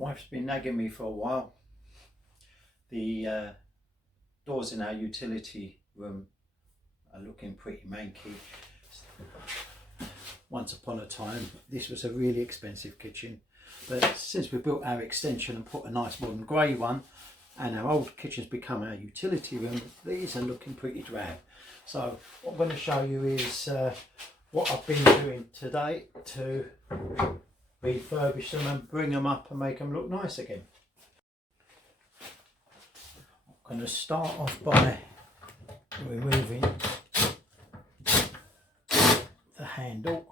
Wife's been nagging me for a while. The doors in our utility room are looking pretty manky. Once upon a time, this was a really expensive kitchen, but since we built our extension and put a nice modern grey one, and our old kitchen's become our utility room, these are looking pretty drab. So what I'm going to show you is what I've been doing today to refurbish them and bring them up and make them look nice again. I'm going to start off by removing the handle.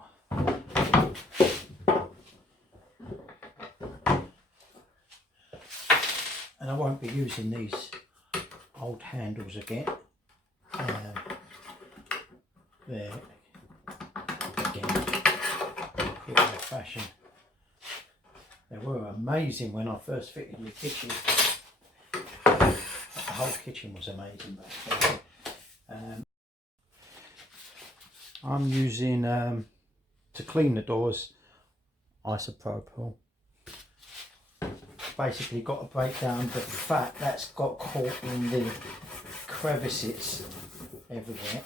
And I won't be using these old handles again. There, again, pretty old fashioned. They were amazing when I first fitted the kitchen. The whole kitchen was amazing back then. I'm using, to clean the doors, isopropyl. Basically got to break down the fat that's got caught in the crevices everywhere.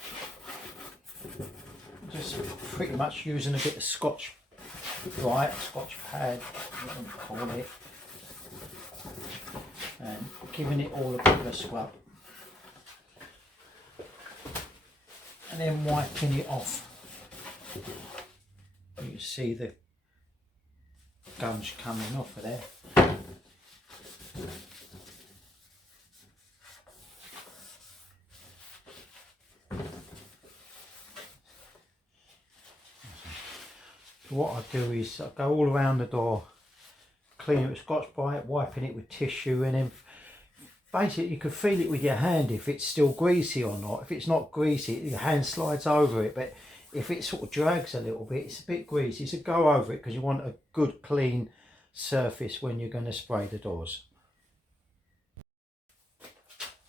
Just pretty much using a bit of Scotch Brite, Scotch pad, what you call it, and giving it all a bit of a scrub, and then wiping it off. You can see the gums coming off of there. What I do is I go all around the door, clean it with Scotch Brite, wiping it with tissue, and then basically you can feel it with your hand if it's still greasy or not. If it's not greasy, your hand slides over it, but if it sort of drags a little bit, it's a bit greasy, so go over it because you want a good clean surface when you're going to spray the doors.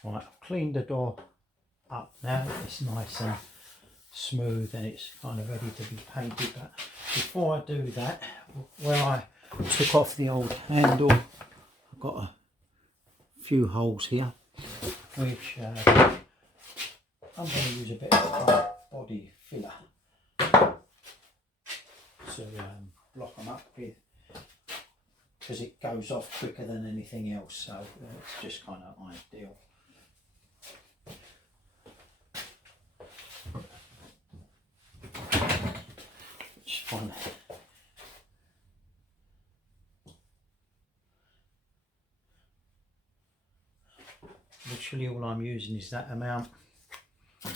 Right, I've cleaned the door up now, it's nice and smooth and it's kind of ready to be painted. But before I do that, where I took off the old handle, I've got a few holes here which I'm going to use a bit of body filler to block them up with, because it goes off quicker than anything else, so it's just kind of ideal. Just one. Literally all I'm using is that amount. Add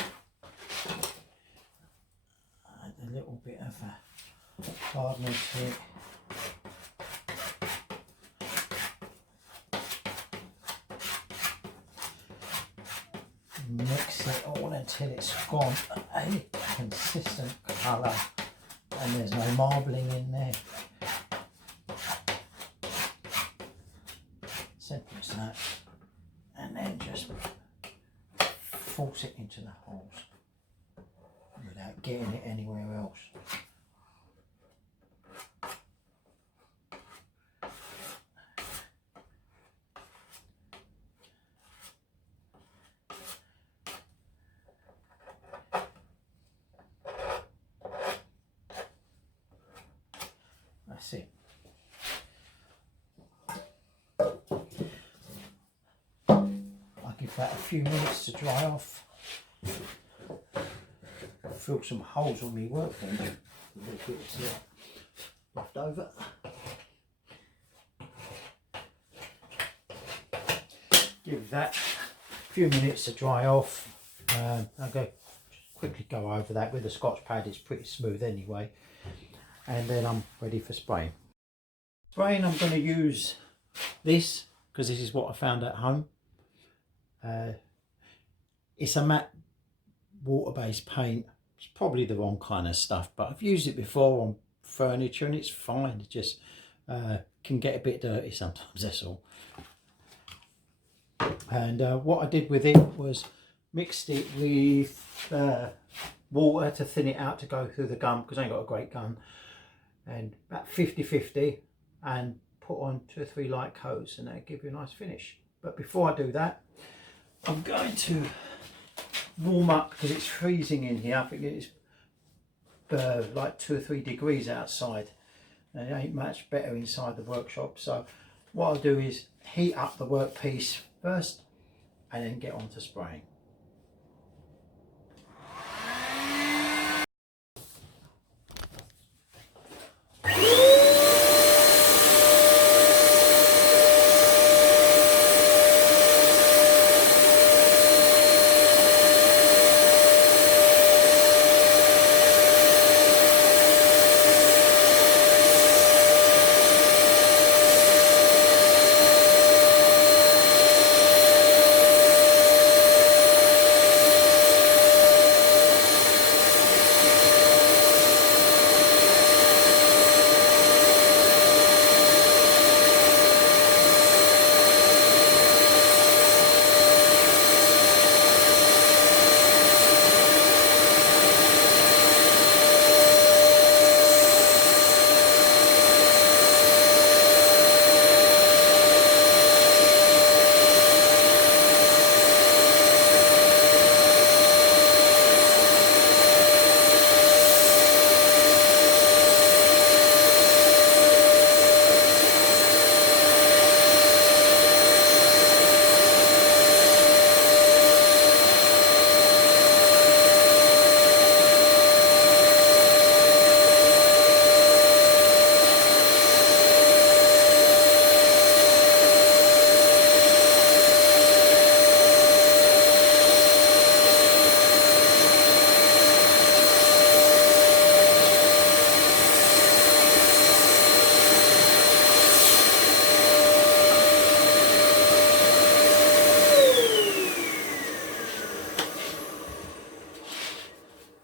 a little bit of hardness here. Mix it all until it's gone a consistent colour and there's no marbling in there. Simple as that. And then just force it into the holes without getting it anywhere else. That's it. I'll give that a few minutes to dry off. Fill some holes on my workbench. A little bit left over. Give that a few minutes to dry off. I'll quickly go over that with the Scotch pad. It's pretty smooth anyway. And then I'm ready for spraying. Spraying, I'm going to use this because this is what I found at home. It's a matte water-based paint. It's probably the wrong kind of stuff, but I've used it before on furniture and it's fine. It just can get a bit dirty sometimes, that's all. And what I did with it was mixed it with water to thin it out to go through the gum, because I ain't got a great gum, and about 50-50, and put on 2 or 3 light coats and that'll give you a nice finish. But before I do that, I'm going to warm up because it's freezing in here. I think it's like 2 or 3 degrees outside and it ain't much better inside the workshop. So what I'll do is heat up the workpiece first and then get on to spraying.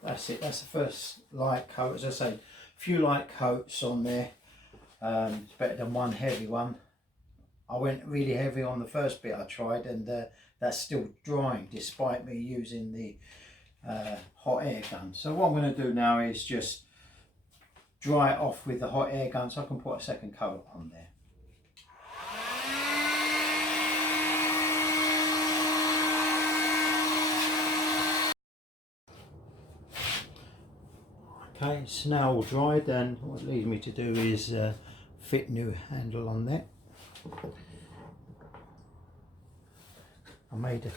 That's it, that's the first light coat. As I say, a few light coats on there. It's better than one heavy one. I went really heavy on the first bit I tried and that's still drying despite me using the hot air gun. So what I'm going to do now is just dry it off with the hot air gun so I can put a second coat on there. Okay, it's now all dried and what it leaves me to do is fit new handle on there. I made a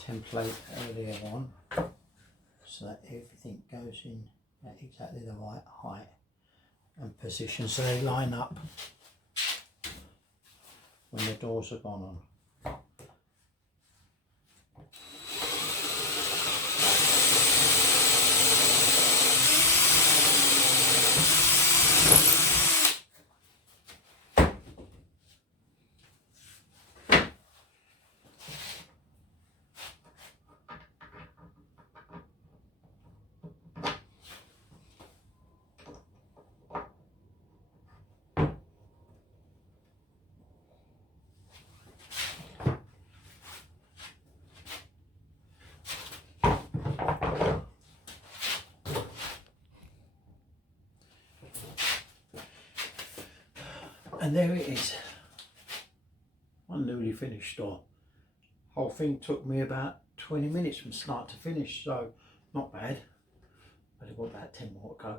template earlier on so that everything goes in at exactly the right height and position so they line up when the doors are gone on. And there it is, one newly finished door. Whole thing took me about 20 minutes from start to finish, so not bad, but I've got about 10 more to go.